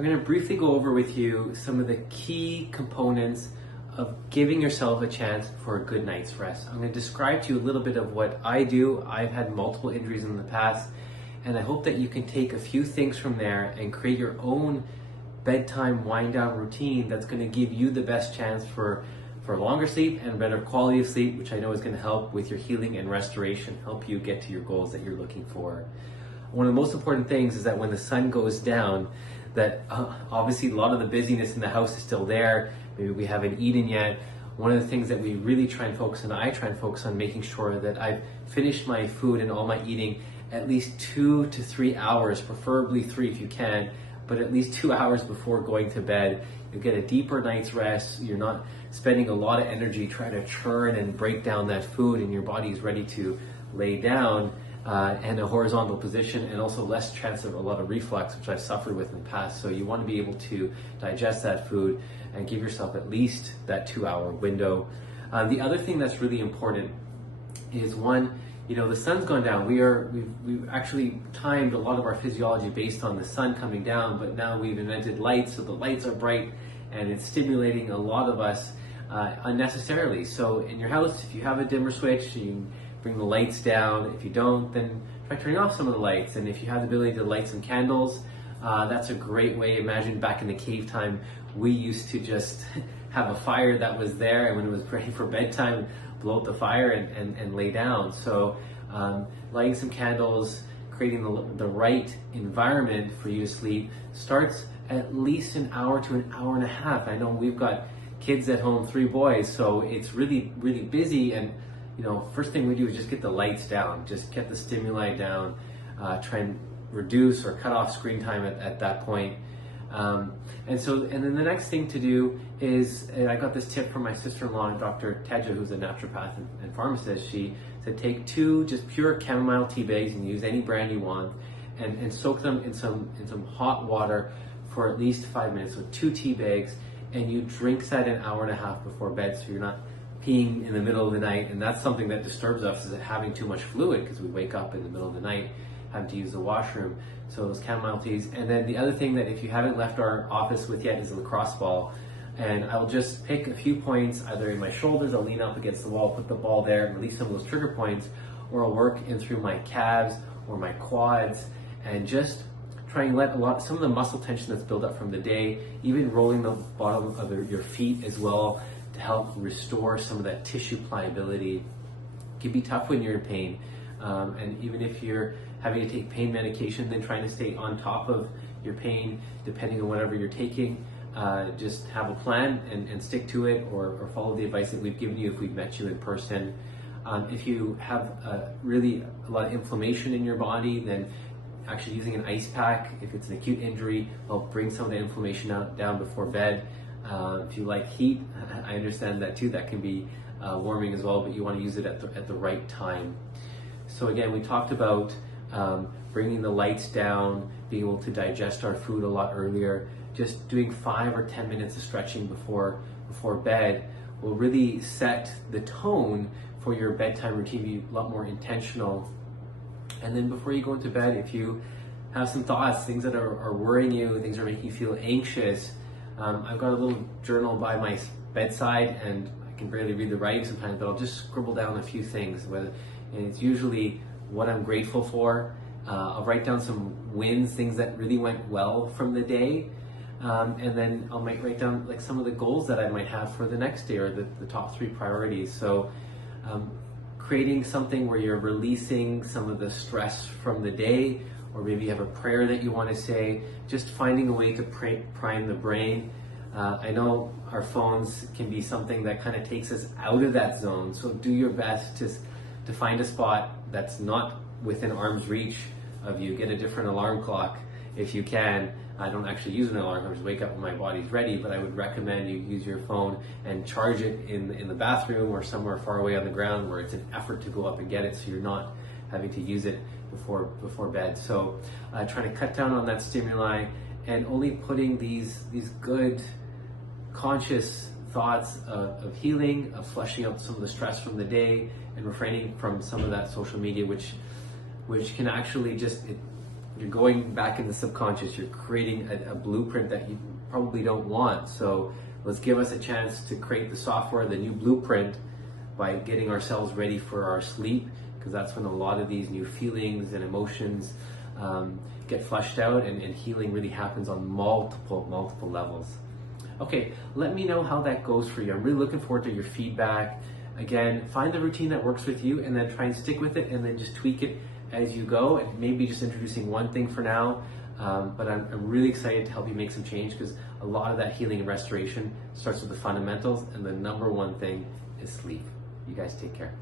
I'm going to briefly go over with you some of the key components of giving yourself a chance for a good night's rest. I'm going to describe to you a little bit of what I do. I've had multiple injuries in the past, and I hope that you can take a few things from there and create your own bedtime wind down routine that's going to give you the best chance for longer sleep and better quality of sleep, which I know is going to help with your healing and restoration, help you get to your goals that you're looking for. One of the most important things is that when the sun goes down, that obviously a lot of the busyness in the house is still there. Maybe we haven't eaten yet. One of the things that we really try and focus on, I try and focus on making sure that I've finished my food and all my eating at least 2 to 3 hours, preferably 3 if you can, but at least 2 hours before going to bed. You'll get a deeper night's rest. You're not spending a lot of energy trying to churn and break down that food, and your body is ready to lay down in a horizontal position, and also less chance of a lot of reflux, which I've suffered with in the past. So you want to be able to digest that food and give yourself at least that 2-hour window. The other thing that's really important is the sun's gone down. We've actually timed a lot of our physiology based on the sun coming down, but now we've invented lights, so the lights are bright and it's stimulating a lot of us unnecessarily. So in your house, if you have a dimmer switch, you can bring the lights down. If you don't, then try turning off some of the lights. And if you have the ability to light some candles, that's a great way. Imagine back in the cave time, we used to just have a fire that was there, and when it was ready for bedtime, blow out the fire and lay down. So lighting some candles, creating the right environment for you to sleep starts at least an hour to an hour and a half. I know we've got kids at home, 3 boys, so it's really, really busy. And first thing we do is just get the lights down, just get the stimuli down, try and reduce or cut off screen time at that point. And then the next thing to do is, and I got this tip from my sister-in-law, Dr. Teja, who's a naturopath and pharmacist. She said, take 2 just pure chamomile tea bags, and use any brand you want, and soak them in some hot water for at least 5 minutes. So 2 tea bags, and you drink that an hour and a half before bed, so you're not peeing in the middle of the night. And that's something that disturbs us, is having too much fluid, because we wake up in the middle of the night having to use the washroom. So those chamomile teas. And then the other thing that if you haven't left our office with yet is a lacrosse ball. And I'll just pick a few points, either in my shoulders, I'll lean up against the wall, put the ball there, and release some of those trigger points, or I'll work in through my calves or my quads, and just try and let some of the muscle tension that's built up from the day, even rolling the bottom of your feet as well, to help restore some of that tissue pliability. It can be tough when you're in pain. And even if you're having to take pain medication, then trying to stay on top of your pain, depending on whatever you're taking. Just have a plan and stick to it, or follow the advice that we've given you if we've met you in person. If you have really a lot of inflammation in your body, then actually using an ice pack, if it's an acute injury, will bring some of the inflammation down before bed. If you like heat, I understand that too. That can be warming as well, but you want to use it at the right time. So again, we talked about bringing the lights down, being able to digest our food a lot earlier. Just doing 5 or 10 minutes of stretching before bed will really set the tone for your bedtime routine, be a lot more intentional. And then before you go into bed, if you have some thoughts, things that are worrying you, things that are making you feel anxious, I've got a little journal by my bedside, and I can barely read the writing sometimes, but I'll just scribble down a few things, and it's usually what I'm grateful for. I'll write down some wins, things that really went well from the day, and then I might write down like some of the goals that I might have for the next day, or the top 3 priorities. So creating something where you're releasing some of the stress from the day, or maybe you have a prayer that you want to say, just finding a way to prime the brain. I know our phones can be something that kind of takes us out of that zone, so do your best to find a spot that's not within arm's reach of you. Get a different alarm clock if you can. I don't actually use an alarm, I just wake up when my body's ready, but I would recommend you use your phone and charge it in the bathroom or somewhere far away on the ground where it's an effort to go up and get it, so you're not having to use it before bed. So trying to cut down on that stimuli, and only putting these good conscious thoughts of healing, of flushing out some of the stress from the day, and refraining from some of that social media, which can actually just you're going back in the subconscious, you're creating a blueprint that you probably don't want. So let's give us a chance to create the software, the new blueprint, by getting ourselves ready for our sleep, because that's when a lot of these new feelings and emotions get flushed out, and healing really happens on multiple levels. Okay, let me know how that goes for you. I'm really looking forward to your feedback. Again, find the routine that works with you and then try and stick with it, and then just tweak it as you go, and maybe just introducing one thing for now. But I'm really excited to help you make some change, because a lot of that healing and restoration starts with the fundamentals, and the number one thing is sleep. You guys take care.